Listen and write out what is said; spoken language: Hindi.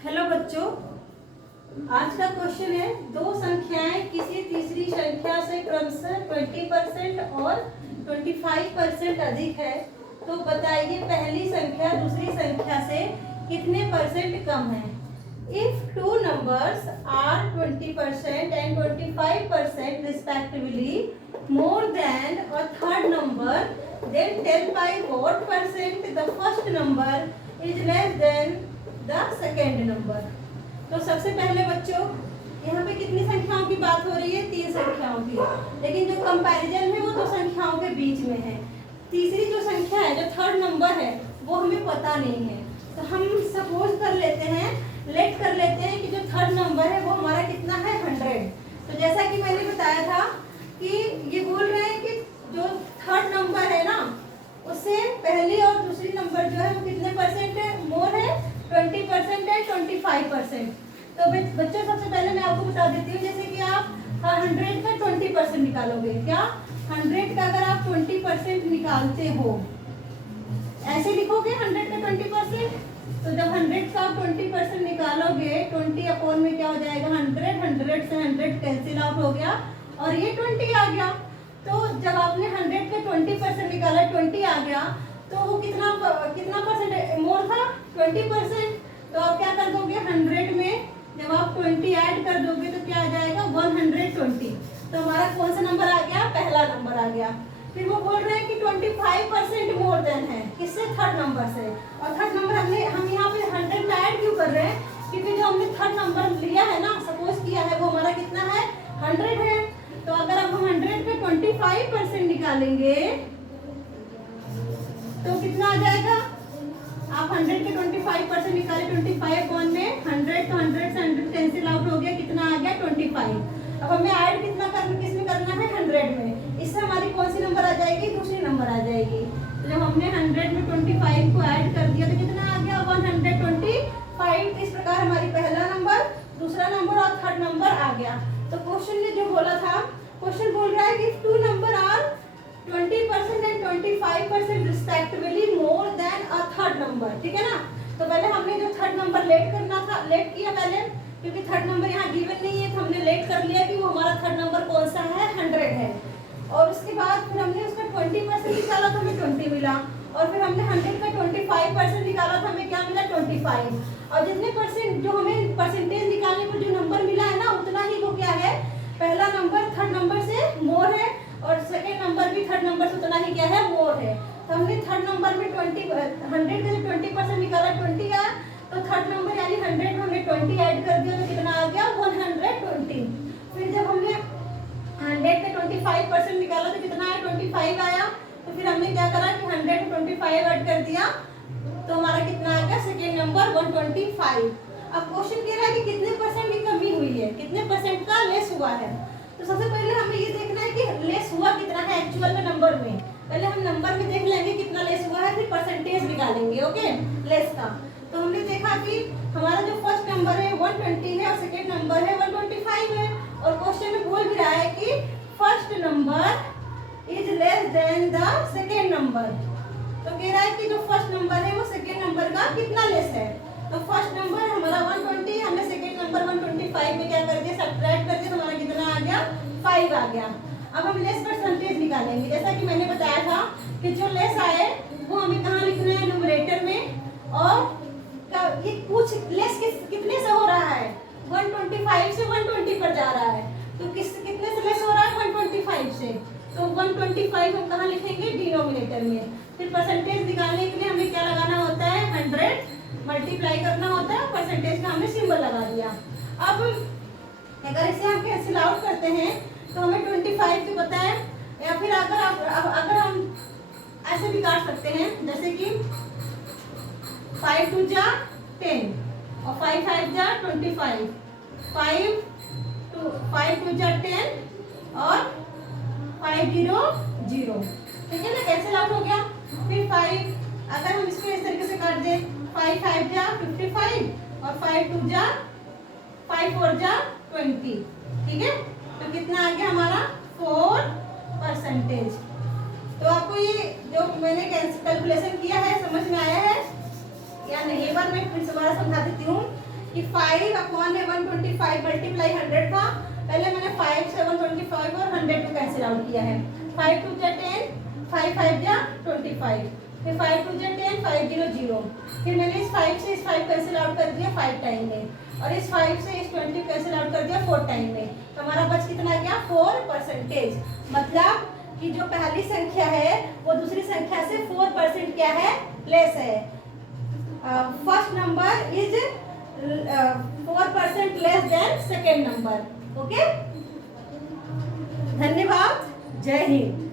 हेलो बच्चों, आज का क्वेश्चन है दो संख्याएं किसी तीसरी संख्या से क्रमशः 20% और 25% अधिक है, तो बताइए पहली संख्या दूसरी संख्या से कितने परसेंट कम है। If two numbers are 20% and 25% respectively more than a third number, then tell by what percent the first number is less than the second number। तो सबसे पहले बच्चों यहाँ पे कितनी संख्याओं की बात हो रही है? 3 संख्याओं की, लेकिन जो कंपैरिजन है वो 2 संख्याओं के बीच में है। तीसरी जो संख्या है, जो थर्ड नंबर है, वो हमें पता नहीं है। तो हम सपोज कर लेते हैं, लेट कर लेते हैं कि जो थर्ड नंबर है वो हमारा कितना है? 100। तो जैसा कि मैंने बताया था कि ये बोल रहे हैं कि जो थर्ड नंबर है ना, उससे पहली और दूसरी नंबर जो है वो कितने परसेंट है? मोर है, 20% है, 25%। तो बच्चों सबसे पहले मैं आपको बता देती हूँ, जैसे कि आप 100 का 20% निकालोगे। क्या 100 का अगर आप 20% निकालते हो, ऐसे लिखोगे 100 का 20%। तो जब 100 का आप 20% निकालोगे, 20 अपॉन में क्या हो जाएगा? 100 से 100 कैंसिल आउट हो गया और ये 20 आ गया। तो जब आपने 100 का 20% निकाला, 20 आ गया, तो वो कितना परसेंट मोर था? 20%। तो आप क्या कर दोगे? 100 में जब आप 20 ऐड कर दोगे तो क्या आ जाएगा? 120। तो हमारा कौन सा नंबर आ गया? पहला नंबर आ गया। फिर वो बोल रहे हैं कि 25% मोर देन है, किससे? थर्ड नंबर से। और थर्ड नंबर हम यहाँ पे 100 में ऐड क्यों कर रहे हैं? क्योंकि जो हमने थर्ड नंबर लिया है ना, सपोज किया है, वो हमारा कितना है? 100 है। तो अगर अब हम 100 पे 25% निकालेंगे तो कितना आ जाएगा? आप 100 पे 25% निकाले, 25 कौन में 100, तो 100 से 100 कैंसिल आउट हो गया, कितना आ गया? 25। अब हमें ऐड किसमें करना है? 100 में। इससे हमारी कौन सी नंबर आ जाएगी? दूसरी नंबर आ जाएगी। तो जब हमने 100 में 25 को ऐड कर दिया तो कितना आ गया? 125। इस प्रकार हमारी पहला नंबर, दूसरा नंबर और थर्ड नंबर आ गया। तो क्वेश्चन ने जो बोला था, क्वेश्चन बोल रहा है कि two number are 20% and 25% respectively more than a third number. ठीक है ना? तो पहले हमने जो थर्ड नंबर लेट करना था, लेट किया पहले, क्योंकि थर्ड नंबर यहाँ गिवन नहीं है, तो हमने लेट कर लिया कि वो हमारा थर्ड नंबर कौन सा है? 100 है। और उसके बाद फिर हमने उसका 20% निकाला तो हमें 20 मिला, और फिर हमने 100 का 25% निकाला था, हमें क्या मिला? 25। और जितने परसेंट जो हमें परसेंटेज निकालने पर जो नंबर मिला है ना, उतना ही वो क्या है? पहला नंबर थर्ड नंबर से मोर है, और सेकेंड नंबर भी थर्ड नंबर से उतना ही क्या है? मोर है। तो हमने थर्ड नंबर में 100 का 20% निकाला, 20 आया। तो थर्ड नंबर यानी 100 में हमने 20 ऐड कर दिया तो कितना आ गया? 120। फिर जब हमने 100 का 25% निकाला तो कितना आया? 25 आया। तो फिर हमने क्या करा कि 100 में 25 ऐड कर दिया, तो हमारा कितना आ गया? Second number 125। अब क्वेश्चन कह रहा है कि कितने परसेंट की कमी हुई है, कितने परसेंट का लेस हुआ है। तो सबसे पहले हमें ये देखना है कि लेस हुआ कितना है एक्चुअल में नंबर में। पहले हम नंबर में देख लेंगे कितना लेस हुआ है, फिर परसेंटेज निकालेंगे। ओके, लेस का। तो हमने देखा कि हमारा जो फर्स्ट नंबर है 120 है और सेकेंड नंबर है 125 है। और क्वेश्चन में बोल भी रहा है कि first number is less than the second number. तो कह रहा है कि जो फर्स्ट नंबर है वो सेकेंड नंबर का कितना लेस है। तो फर्स्ट नंबर हमारा 120, हमने सेकेंड नंबर 125 में क्या कर दिया? सब्ट्रैक्ट कर दिया, तो हमारा कितना आ गया? 5 आ गया। अब हम लेस परसेंटेज निकालेंगे। जैसा कि मैंने बताया था कि जो लेस आए वो हमें कहाँ लिखना है? न्यूमरेटर में। और ये कुछ लेस कितने से हो रहा है? 125 से 120 पर जा रहा है। तो कितने से लेस हो रहा है? 125 से। तो 125 हम कहाँ लिखेंगे? डिनोमिनेटर में। फिर परसेंटेज निकालने के लिए हमें क्या लगाना होता है? 100 मल्टीप्लाई करना होता है, परसेंटेज का हमने सिंबल लगा दिया। अब अगर इसे हम कैंसिल आउट करते हैं तो हमें 25 तो पता है, या फिर अगर हम ऐसे भी काट सकते हैं, जैसे कि 5 2 जा 10 और 5 5 जा 25, 5 2 जा 10 और 5 0 0। ठीक है ना? कैंसिल आउट हो गया। फिर 5, अगर हम इसको इस तरीके से काट दें, 5 5 जा 55 और 5 2 जा 5 4 जा 20। ठीक है? तो कितना आ गया हमारा? 4%। तो आपको ये जो मैंने कैलकुलेशन किया है समझ में आया है या नहीं? एक बार मैं फिर दोबारा समझा देती हूँ कि 5 अपॉन में 125 मल्टीप्लाई 100 था। पहले मैंने 5 से 125 और 100 को कैंसिल आउट किया है। 5 2 जा 10, 5 5 जा 25, फिर 5 2 जा 10, 5 0 0। फिर मैंने इस 5 से इस 5 कैंसिल आउट कर दिया 5 टाइम में, और इस 5 से इस 20 कैंसिल आउट कर दिया 4 टाइम में। तो हमारा बच कितना गया 4%। मतलब कि जो पहली संख्या है वो दूसरी संख्या से 4% क्या है, लेस है। First number is 4% less than second number. Okay, धन्यवाद, जय हिंद।